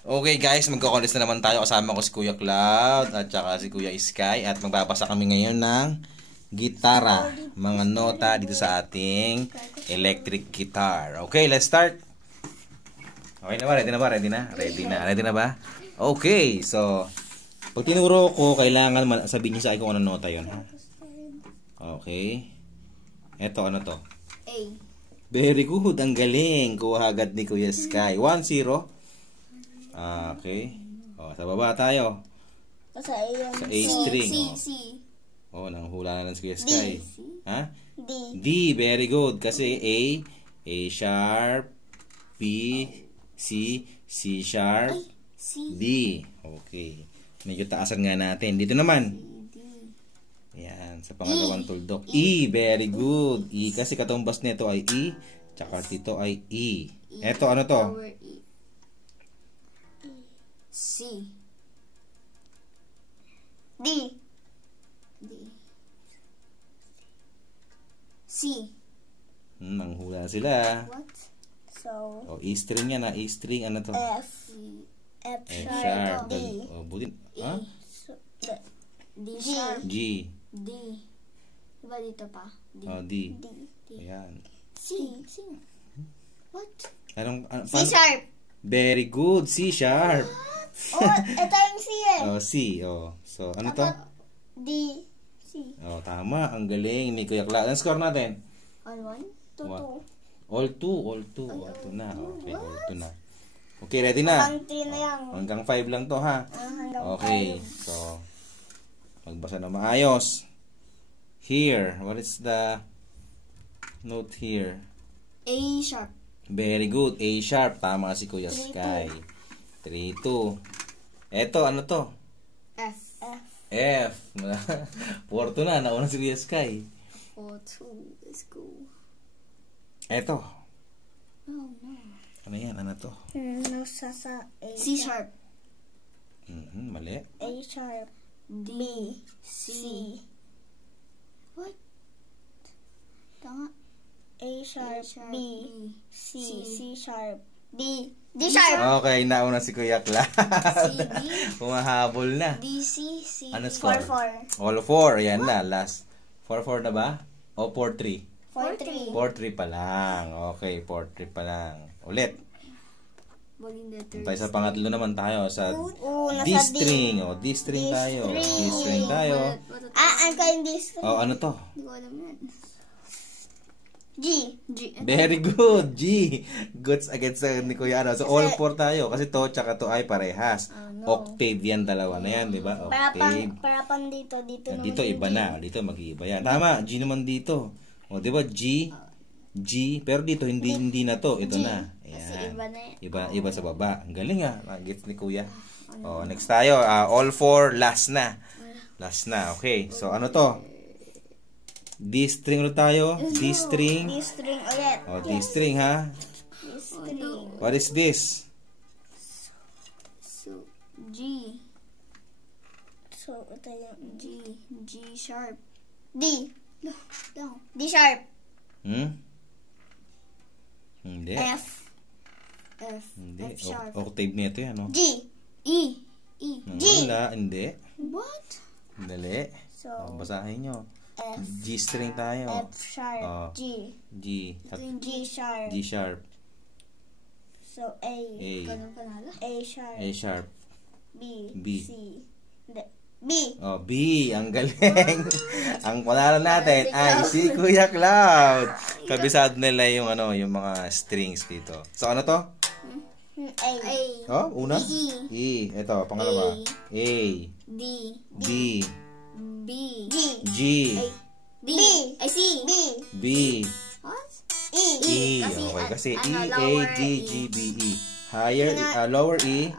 Okay guys, magkukulis na naman tayo. Kasama ko si Kuya Cloud at saka si Kuya Sky. At magbabasa kami ngayon ng gitara. Mga nota dito sa ating electric guitar. Okay, let's start. Okay na ba? Ready na ba? Ready na? Ready na. Ready na ba? Okay, so pag tinuro ko, kailangan sabihin niyo sa akin kung ano nota yun. Ha? Okay. Eto, ano to? A. Very good. Ang galing. Kuha agad ni Kuya Sky. 1-0. Okay. O, sa baba tayo. Sa A. Sa A string. C. O, nanghula na lang si Kuya Sky. Ha? D. D. Very good. Kasi A sharp, B, C, C sharp, C. D. Okay. Medyo taasan nga natin. Dito naman. D. Yan. Sa pangalawang tuldok. E. Very good. E. Kasi katumbas nito ay E. Tsaka dito ay E. Eto, ano to? Lower E. C. D. D. C. Nanghula sila. What? So, O, E string yan ha. E string, ano to? F. F F sharp. sharp. D. O, butin. E. Ha? So, D sharp. G. D. Diba dito pa? D. O, D. D. Ayan. C. C. What? C sharp. Very good. C sharp. Oh, ito yung C eh. O, C. O. So, ano to? D. C. O, tama. Ang galing ni Kuya Cloud. Ang score natin? On 1? 2, 2. All 2. All 2. All 2 na. Okay, all 2 na. Okay, ready na? Hanggang 3 na yan. Hanggang 5 lang to ha. Hanggang Okay. So, magbasa na maayos. Here. What is the note here? A sharp. Very good. A sharp. Tama si Kuya 3-2. Sky. 3-2. Eto, ano to? F. F. F. 4-2 na. Nauna si Kuya Sky. 4-2. Let's go. Eto. Oh, no. Ano yan? Ano to? Nasa sa A. C sharp. Mali. A sharp. D. C. What? Tanga. A sharp. B. C. C sharp. D. D sharp. Okay, nauna si Kuya Cloud. C. D. Humahabol na. D. C. C. Ano score? 4-4. All 4. Ayan na. Last. 4-4 na ba? O 4-3? 4-3. 4-3 pa lang. Okay, 4-3 pa lang. Ulit. Tayo sa pangatlo naman tayo. Sa nasa D string. O, D string tayo. D string tayo. Ang kain D string. O, ano to? Hindi ko alam yan. G. G. Very good. G. Goods against ni Kuya ano. So, all 4 tayo. Kasi to, tsaka to ay parehas. Octave yan. Dalawa na yan, di ba? Octave. Para pang dito. Dito naman. Dito iba na. Dito mag-iiba yan. Tama. G naman dito. O, di ba? G. G. Pero dito, hindi na to. Ito G. na. Kasi Ayan. iba na yan. Iba sa baba. Ang galing ah. Gets ni Kuya. O, next tayo. All 4. Last na. Last na. Okay. So, ano to? D string ulit tayo. D string. D string ulit. O, D string ha. D string. What is this? So, G. So, ito yung G. G sharp. D. No. D sharp. Hindi. F. F. Hindi. F sharp. Octave nito yan, no? G. E. E. G. Wala. Hindi. What? Dali. So, Basahin nyo. F. G string tayo. F sharp. G. G. Ito yung G sharp. G sharp. So, A. A. Ganun panalo? A sharp. A sharp. B. B. C. Hindi. B. Oh, B. Ang galing. Ang panalo natin ay si Kuya Cloud. Kabisado nila yung yung mga strings dito. So, ano to? A. A. Oh, una? E. E. Ito, pangalawa. A. D. D. B. G. G. D. I C. B. B. What? E. E. Okay, kasi E, A, D, G, B, E. Higher, lower E.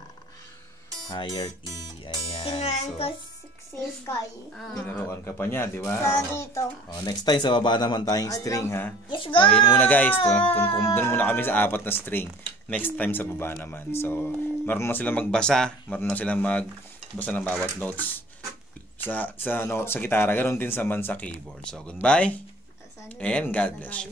Higher E. Ayan. Tingnan ko So, si Sky. tinaruan ka pa niya, di ba? Sa dito. Oh, next time sa baba naman tayong string, ha? Let's go! So, yun muna guys. Doon muna kami sa 4 na string. Next time sa baba naman. So, marunong sila magbasa. Marunong sila magbasa ng bawat notes sa gitara. Ganoon din sa keyboard. So, goodbye. And God bless you.